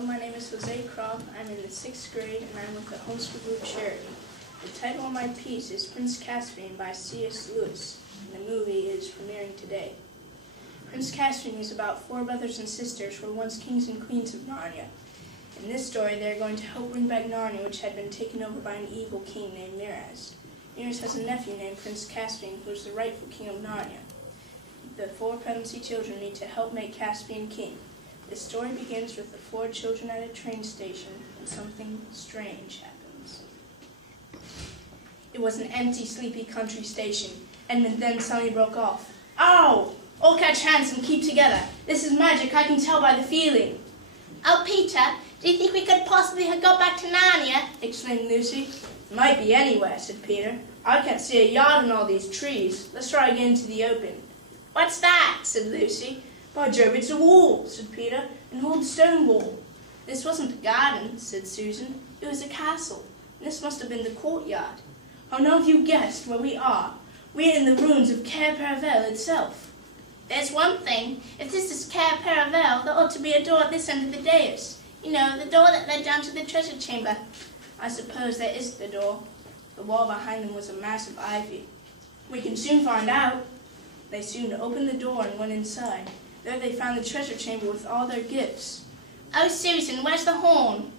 Hello, my name is Jose Kropp. I'm in the 6th grade and I'm with the homeschool group Charity. The title of my piece is Prince Caspian by C.S. Lewis, and the movie is premiering today. Prince Caspian is about 4 brothers and sisters who were once kings and queens of Narnia. In this story, they're going to help bring back Narnia, which had been taken over by an evil king named Miraz. Miraz has a nephew named Prince Caspian, who is the rightful king of Narnia. The 4 pregnancy children need to help make Caspian king. The story begins with the 4 children at a train station, and something strange happens. It was an empty, sleepy country station, and then suddenly broke off. Ow! All catch hands and keep together. This is magic, I can tell by the feeling. Oh, Peter, do you think we could possibly go back to Narnia? Exclaimed Lucy. Might be anywhere, said Peter. I can't see a yard in all these trees. Let's try again to the open. What's that? Said Lucy. By Jove, it's a wall, said Peter, an old stone wall. This wasn't a garden, said Susan. It was a castle. This must have been the courtyard. How now have you guessed where we are? We're in the ruins of Cair Paravel itself. There's one thing. If this is Cair Paravel, there ought to be a door at this end of the dais. You know, the door that led down to the treasure chamber. I suppose there is the door. The wall behind them was a mass of ivy. We can soon find out. They soon opened the door and went inside. There they found the treasure chamber with all their gifts. Oh, Susan, where's the horn?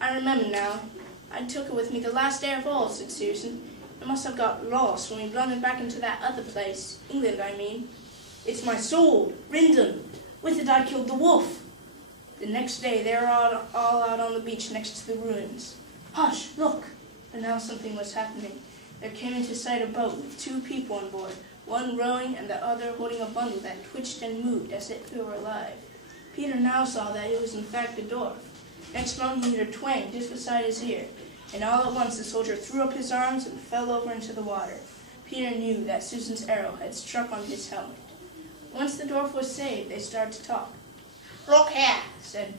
I remember now. I took it with me the last day of all, said Susan. It must have got lost when we blundered back into that other place. England, I mean. It's my sword, Rindon. With it I killed the wolf. The next day they were all out on the beach next to the ruins. Hush, look! And now something was happening. There came into sight a boat with 2 people on board, one rowing and the other holding a bundle that twitched and moved as if it were alive. Peter now saw that it was in fact a dwarf. Next moment he heard a twang just beside his ear, and all at once the soldier threw up his arms and fell over into the water. Peter knew that Susan's arrow had struck on his helmet. Once the dwarf was saved, they started to talk. Look here, said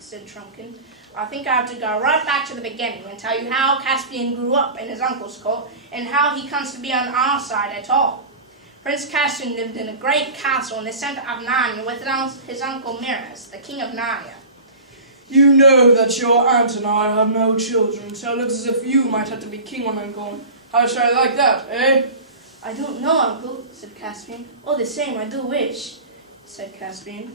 Trumpkin. I think I have to go right back to the beginning and tell you how Caspian grew up in his uncle's court and how he comes to be on our side at all. Prince Caspian lived in a great castle in the center of Narnia with his uncle Miraz, the king of Narnia. You know that your aunt and I have no children, so it looks as if you might have to be king when I'm gone. How should I like that, eh? I don't know, uncle, said Caspian. All the same, I do wish, said Caspian.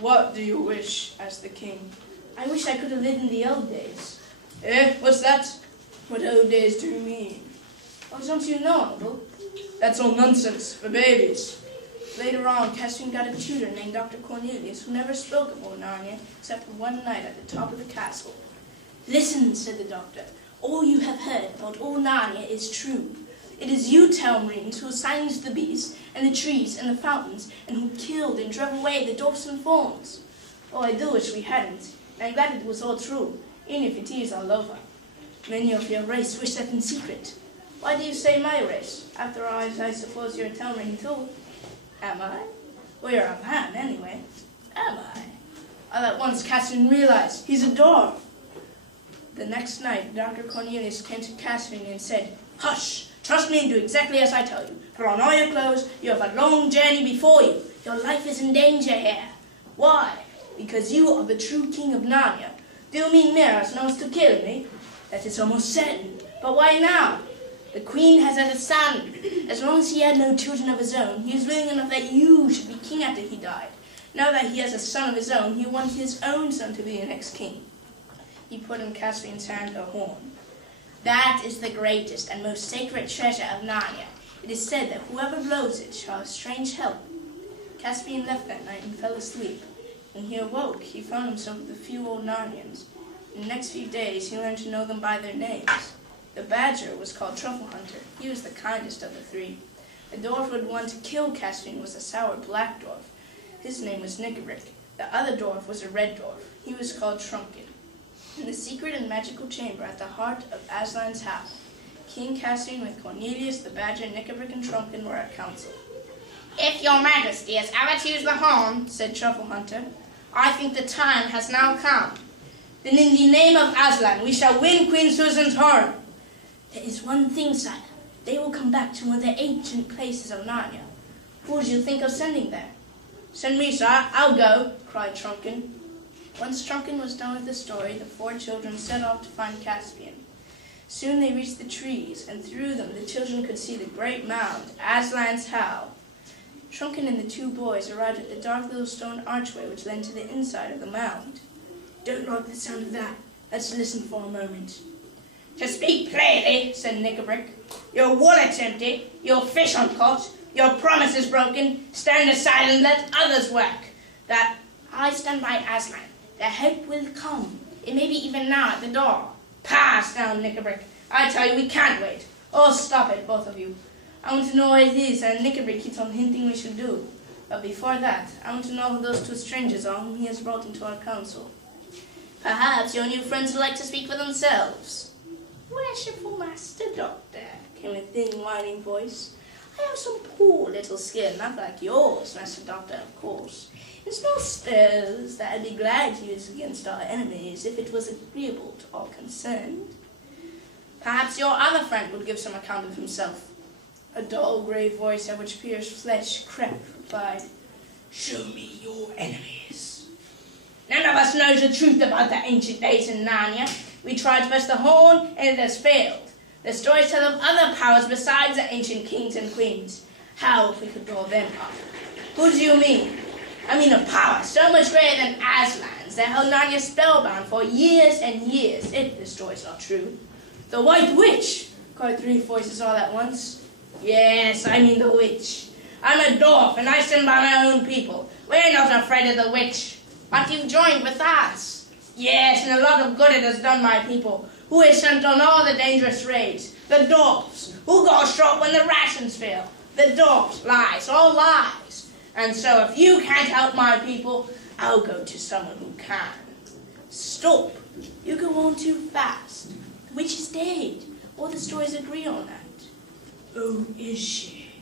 What do you wish? Asked the king. I wish I could have lived in the old days. Eh, what's that? What old days do you mean? Oh, don't you know, uncle? That's all nonsense for babies. Later on, Caspian got a tutor named Dr. Cornelius, who never spoke of old Narnia, except for one night at the top of the castle. Listen, said the doctor. All you have heard about old Narnia is true. It is you, Telmarines, who silenced the beasts, and the trees, and the fountains, and who killed and drove away the dwarfs and fauns. Oh, I do wish we hadn't. I'm glad it was all true, even if it is all over. Many of your race wish that in secret. Why do you say my race? After all, I suppose you're a Telmarine too. Am I? Well, you're a man, anyway. Am I? All at once, Caspian realized he's a dwarf. The next night, Dr. Cornelius came to Caspian and said, Hush! Trust me and do exactly as I tell you. Put on all your clothes. You have a long journey before you. Your life is in danger here. Why? Because you are the true king of Narnia. Do you mean Miraz knows to kill me? That is almost certain. But why now? The queen has had a son. As long as he had no children of his own, he was willing enough that you should be king after he died. Now that he has a son of his own, he wants his own son to be the next king. He put in Caspian's hand a horn. That is the greatest and most sacred treasure of Narnia. It is said that whoever blows it shall have strange help. Caspian left that night and fell asleep. When he awoke, he found himself with a few old Narnians. In the next few days, he learned to know them by their names. The badger was called Truffle Hunter. He was the kindest of the 3. The dwarf who had wanted to kill Caspian was a sour black dwarf. His name was Nickabrick. The other dwarf was a red dwarf. He was called Trumpkin. In the secret and magical chamber at the heart of Aslan's house, King Caspian with Cornelius, the badger, Nickabrick, and Trumpkin were at council. If your majesty has ever to use the horn, said Truffle Hunter, I think the time has now come. Then in the name of Aslan, we shall win Queen Susan's horn. There is one thing, sire. They will come back to one of the ancient places of Narnia. Who would you think of sending there? Send me, sir. I'll go, cried Trumpkin. Once Shrunken was done with the story, the 4 children set off to find Caspian. Soon they reached the trees, and through them the children could see the great mound, Aslan's Howe. Shrunken and the 2 boys arrived at the dark little stone archway which led to the inside of the mound. "Don't like the sound of that. Let's listen for a moment." "To speak plainly," said Knickerbrick, "your wallet's empty, your fish uncaught, your promises broken. Stand aside and let others work. That I stand by Aslan. The help will come. It may be even now at the door." Pass down, Knickerbrick. I tell you we can't wait. Oh, stop it, both of you. I want to know what it is and Knickerbrick keeps on hinting we should do. But before that, I want to know who those 2 strangers are whom he has brought into our council. Perhaps your new friends would like to speak for themselves. "Worshipful Master Doctor," came a thin, whining voice, "I have some poor little skill, not like yours, Master Doctor, of course. In small spells that I'd be glad to use against our enemies if it was agreeable to all concerned." "Perhaps your other friend would give some account of himself." A dull, grave voice at which Peter's flesh crept replied, "Show me your enemies." "None of us knows the truth about the ancient days in Narnia. We tried to press the horn, and it has failed. The stories tell of other powers besides the ancient kings and queens. How if we could draw them up?" "Who do you mean?" "I mean a power so much greater than Aslan's that held Narnia spellbound for years and years, if the story's not true." "The White Witch!" cried 3 voices all at once. "Yes, I mean the witch. I'm a dwarf, and I stand by my own people. We're not afraid of the witch." "But you've joined with us." "Yes, and a lot of good it has done my people, who is sent on all the dangerous raids. The dwarfs, who go ashore when the rations fail. The dwarfs, lies, all lies. And so if you can't help my people, I'll go to someone who can." "Stop! You go on too fast. The witch is dead. All the stories agree on that." "Who is she?"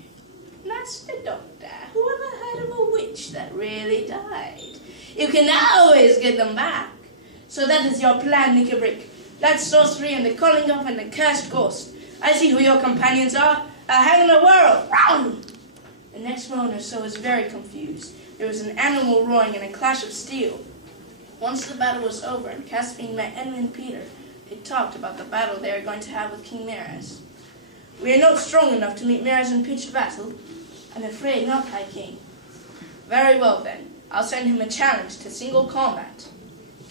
"Master Doctor, who ever heard of a witch that really died? You can always get them back." "So that is your plan, Knickerbrick. That's sorcery and the calling of an accursed ghost. I see who your companions are. A hang in the world." Round! The next moment or so was very confused. There was an animal roaring and a clash of steel. Once the battle was over and Caspian met Edmund Peter, they talked about the battle they were going to have with King Mares. "We are not strong enough to meet Mares in pitched battle." "I'm afraid not, High King." "Very well then. I'll send him a challenge to single combat."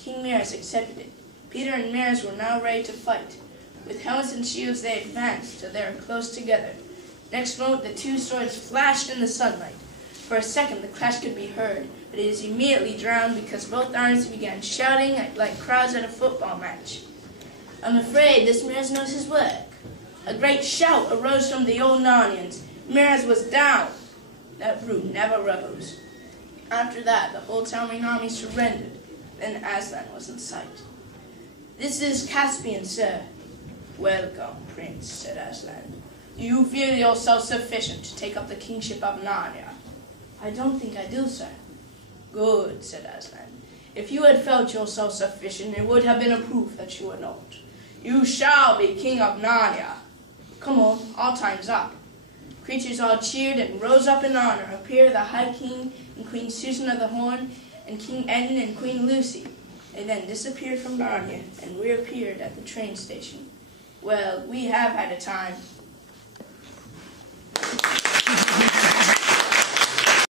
King Mares accepted it. Peter and Mares were now ready to fight. With helmets and shields they advanced till they were close together. Next moment the 2 swords flashed in the sunlight. For a second the clash could be heard, but it was immediately drowned because both armies began shouting like crowds at a football match. "I'm afraid this Mares knows his work." A great shout arose from the old Narnians. Mares was down. That brute never rose. After that, the whole towering army surrendered. Then Aslan was in sight. "This is Caspian, sir." "Welcome, Prince," said Aslan. "Do you feel yourself sufficient to take up the kingship of Narnia?" "I don't think I do, sir." "Good," said Aslan. "If you had felt yourself sufficient, it would have been a proof that you were not. You shall be king of Narnia. Come on, our time's up." Creatures all cheered and rose up in honor. Appeared the High King and Queen Susan of the Horn and King Edmund and Queen Lucy. They then disappeared from Narnia and reappeared at the train station. "Well, we have had a time.